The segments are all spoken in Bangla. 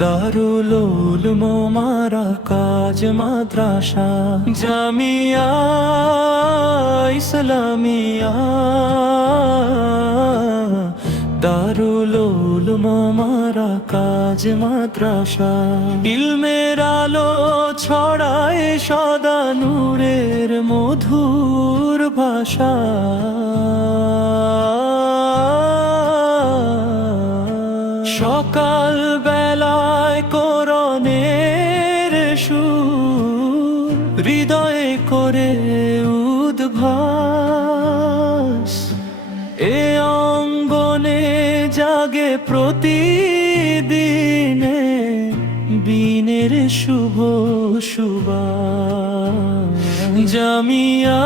দারুল উলুম মারাকাজ মাদ্রাসা জামিয়া ইসলামিয়া দারুল উলুম মারাকাজ মাদ্রাসা ইলমের আলো ছড়ায় সদা নূরের মধুর ভাষা সকাল বেলায় কোরআনের সুর হৃদয়ে করে উদ্ভাস এ অঙ্গনে জাগে প্রতিদিনে বিনের শুভ সুবাস জামিয়া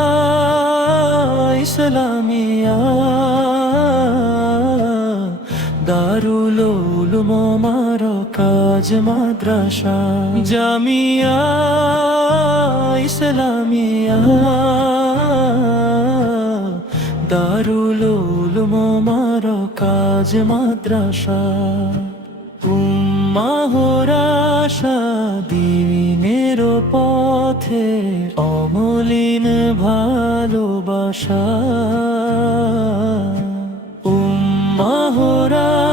ইসলামিয়া দারুল উলুম মারাকাজ মাদ্রাসা জামিয়া ইসলামিয়া দারুল উলুম মারাকাজ মাদ্রাসা উম্মাহর আশা দিনের পথে অমলিন ভালোবাসা উম্মাহর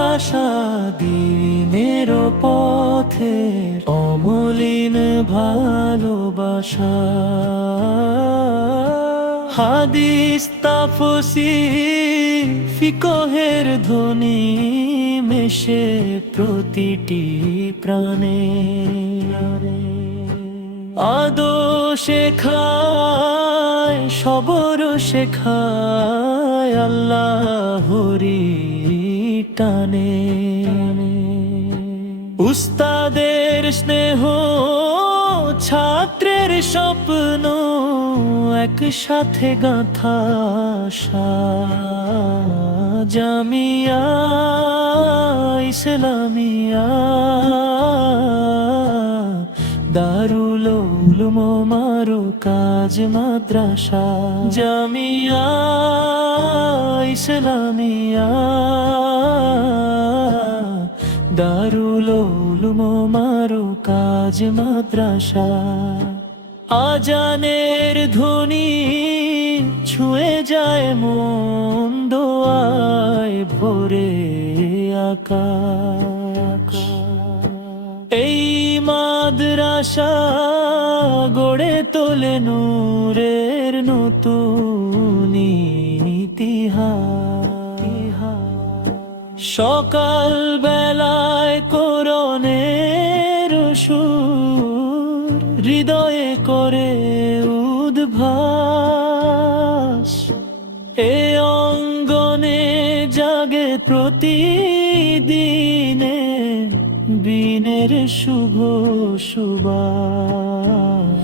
আশা দিনের পথে অমলিন ভালোবাসা হাদিস তাফসীর ফিকহের ধ্বনি মেশে প্রতিটি প্রাণে আদো শেখায় সবর শেখায় আল্লাহরি টানে উস্তাদের স্নেহ ছাত্রের স্বপ্ন একসাথে গাঁথা জামিয়া ইসলামিয়া দারুল উলুম মারাকাজ মাদ্রাসা জামিয়া ইসলামিয়া দারুল উলুম মারাকাজ মাদ্রাসা আজানের ধ্বনি ছুঁয়ে যায় মন দোয়ায় ভরে আকাশ এই মাদ্রাসা গড়ে তোলে নূরের নতুন ইতিহাস সকাল বেলায় কোরআনের সুর হৃদয়ে করে উদ্ভাস এ অঙ্গনে জাগে প্রতিদিনে বিনের শুভ সুবাস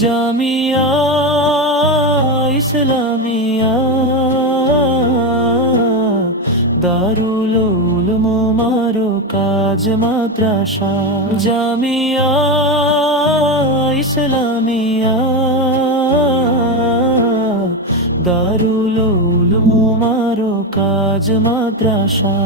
জামিয়া ইসলামিয়া দারুল উলুম মারাকাজ মাদ্রাসা জামিয়া ইসলামিয়া দারুল উলুম মারাকাজ মাদ্রাসা